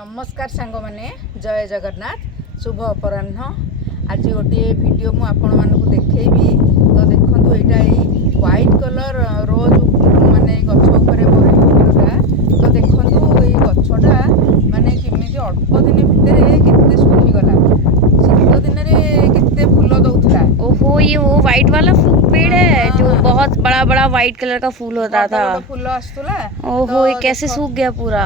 नमस्कार सांग माने जय जगन्नाथ शुभ अपराह्न आज गोटे वीडियो मु आपण मानक देखैबी तो देखंतु एटा ए व्हाइट कलर रोज माने गछ ऊपर मोर वीडियोटा तो देखंतु ए गछटा माने किमिति अल्प दिन भितरे केते सुखी गला शीत दिन रे केते फूल दउथला। ओहो ये वो व्हाइट वाला पेड़ है जो बहुत बड़ा बड़ा व्हाइट कलर का फूल होता था। फूल आस्तुला ओहो ये कैसे सूख गया पूरा।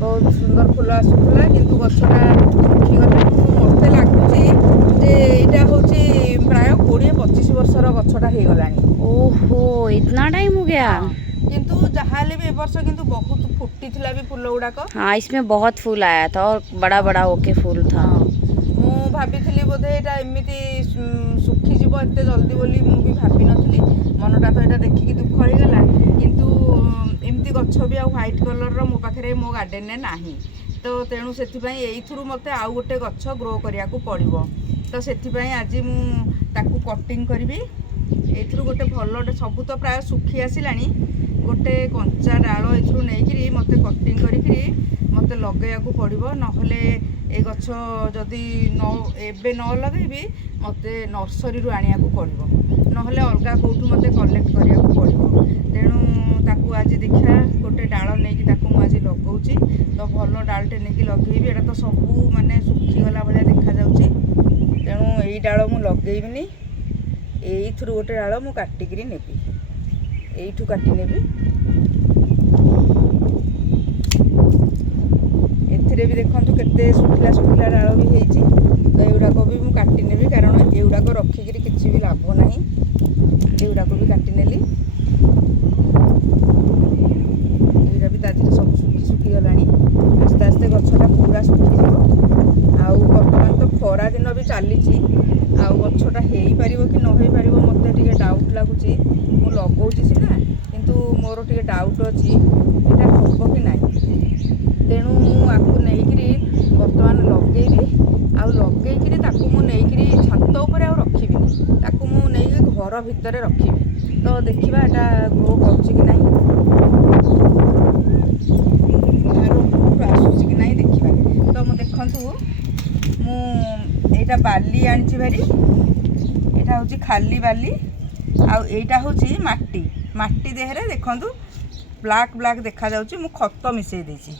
बहुत सुंदर फूल आसूला किंतु गछटा सुखीगला मते लागुची जे एटा होची प्राय 20-25 वर्षर गछटा हे गलानी। ओहो इतना टाइम हो गया। किंतु जहाले भी ए वर्ष किंतु बहुत फुटी थिला भी फूल गुड़ाक। हाँ इसमें बहुत फूल आया था और बड़ा बड़ा ओके फूल था। मु भाबिथिली बोधे एटा एमिति सुखी जीव एते जल्दी बोली मु भी भाबी नथिली मनटा तो एटा देखिकी दुख होई गला किंतु एमती गछ भी आ व्हाइट कलर मो पाखे मो गार्डन में नाही तो तेणु से एइथुरु मते आउ गोटे गछ ग्रो करिया को पड़िबो तो से आज मु ताकू कटिंग करी एइथुरु गोटे भल सबु तो प्राय सुखी आसिलानी गोटे कंचा डाल एथुरु नेइकिरी मते कटिंग करी मते लगेया को पड़िबो नहले ए गछ जदि न एबे न लगेबी मते नर्सरी रु आनिया को पड़िबो नहले अलगा कोठु मते कलेक्ट करिया को पड़िबो तेणु ताकू आज देखा गोटे डाल नहीं ताकू आज लगौची तो भल डालटे नहीं लगेबी एटा तो सबू माने सुखी गला भाया देखा जाउची तेणु एई डाल मु लगेइबिनी एइथुरु गोटे डाल मु काटिकरी नेबी एइठु काटी नेबी एथिरे भी देखंतु केते सुखिला सुखिला डाल भी हेची तो एउडा को भी मु काटी नेबी कारण एउडा को रखिकरी किछि भी लाभ नाही एउडा को भी काटी नेली सब सुखी सुखी गलानी आस्ते आस्ते गछटा पूरा सुखीज आउ बर्तमान तो खरा दिन भी चली आउ गछटा हो पार कि न हो पार मत डाउट लगुच मु लगौची सीना किंतु मोर टे डाउट अच्छी यहाँ हम कि ना तेणु मुझे बर्तमान लगेबी आउ लगे मुझे छात उपर आ रखी घर भितर रखी तो देखा यहाँ ग्रो करुच्ची कि नहीं आसूची कि नहीं देखा तो मु देखु मुझा बाली आनी भारी यहाँ हूँ खाली बाली आईटा हूँ माटी माटी देहरे देखु ब्लैक ब्लैक देखा जाउची मु खत मिसई देछि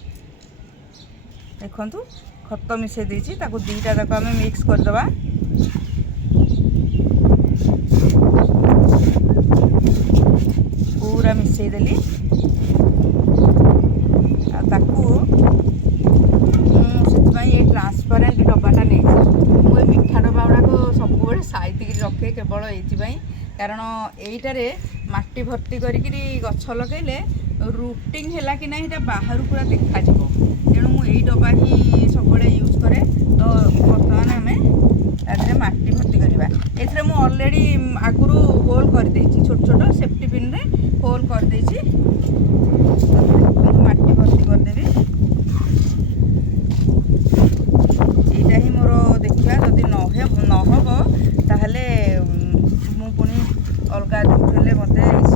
देखु खत मिसई देछि ताको दीटा जाक आम मिक्स करदबा पूरा मिसई देली ये ट्रांसपेरेंट डब्बाटा नहीं मुझे मिठा डब्बा गुड़ाक सब साइतिक रखे केवल ये कारण यहीटारे माटी भर्ती करी गछ लगेले रूटिंग है कि ना बाहर पूरा देखा तेणु मुझे डब्बा ही सब यूज करे तो बर्तमान आम तादेह माटी भर्ती करवा ए मुझे ऑलरेडी आगुरी होल कर छोट छोट सेफ्टी पिन रे होल कर माटी भर्ती करदेवी यहाँ ही मोर देखा जदि नहब ताहले मु पुणी अलगा जो मत गछ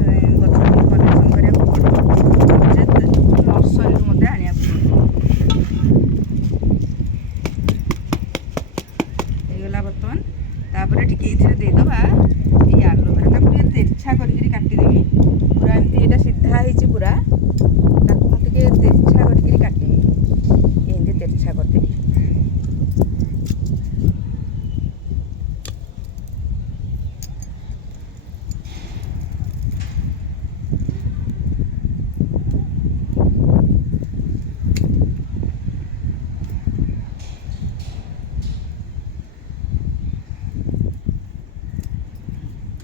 कलेक्शन करा नर्सरी मत आनिया गला बर्तमान तापर टिके देदबा ये आलोवेरा पूरा तेरछा करके काटिदेवी पूरा एमती यहाँ सीधा होती पूरा मुझे तेरछा करके काटिदेवी एमती तेरछा करदेवी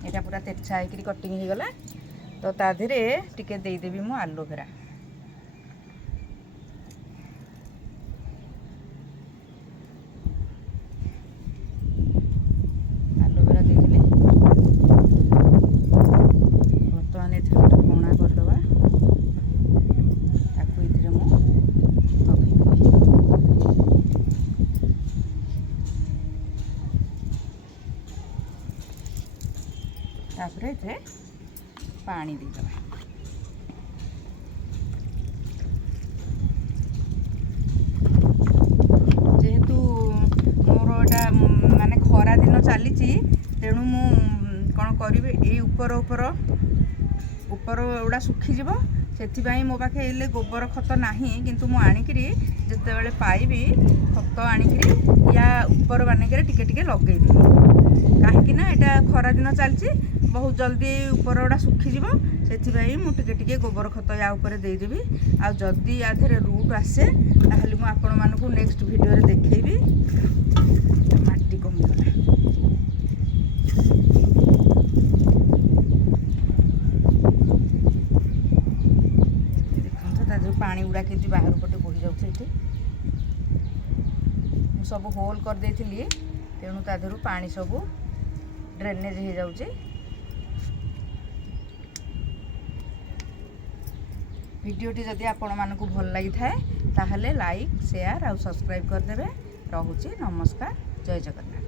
यहाँ पूरा तेरछा होकर कटिंग हो गला तो ता देहरे टिके देदेवी मु आलोवेरा आलोवेरा देदेली बर्तमान ये पणा करदे ताकू ये तापर ये पानी देदबा ଚାଲିଛି ତେଣୁ ମୁଁ କ'ଣ କରିବି ଏଇ ଉପର ଗୁଡ଼ା ଶୁଖିଯିବ ସେଥିପାଇଁ ମୋ ପାଖେ ଏଲେ ଗୋବର ଖତ ନାହିଁ କିନ୍ତୁ ମୁଁ ଆଣିକିରି ଯେତେବେଳେ ପାଇବି ଖତ ଆଣିକିରି ୟା ଉପର ମାନଙ୍କରେ ଟିକେ ଟିକେ ଲଗେଇଦେବି କାହିଁକି ନା ଏଇଟା ଖରାଦିନ ଚାଲିଛି ବହୁତ ଜଲ୍ଦି ଉପର ଗୁଡ଼ା ଶୁଖିଯିବ ସେଥିପାଇଁ ମୁଁ ଟିକେ ଟିକେ ଗୋବର ଖତ ୟା ଉପରେ ଦେଇଦେବି ଆଉ ଯଦି ୟା ଦେହରେ ରୁଟ୍ ଆସେ ତାହେଲେ ମୁଁ ଆପଣମାନଙ୍କୁ ନେକ୍ସଟ ଭିଡ଼ିଓରେ ଦେଖେଇବି। ମାଟି କମିଗଲା ଦେଖନ୍ତୁ ତା ଦେହରୁ ପାଣି ଗୁଡ଼ା କେମିତି ବାହାରୁ ପଟେ ବୋହି ଯାଉଛି ଏଠି ମୁଁ ସବୁ ହୋଲ୍ କରିଦେଇଥିଲି ତେଣୁ ତା ଦେହରୁ ପାଣି ସବୁ ଡ୍ରେନେଜ୍ ହେଇଯାଉଛି। ভিডিওটি যদি ଆପଣମାନଙ୍କୁ ଭଲ ଲାଗିଥାଏ ତାହେଲେ ଲାଇକ୍ ସେୟାର ଆଉ ସବସ୍କ୍ରାଇବ୍ କରିଦେବେ। ରହୁଛି ନମସ୍କାର, ଜୟ ଜଗନ୍ନାଥ।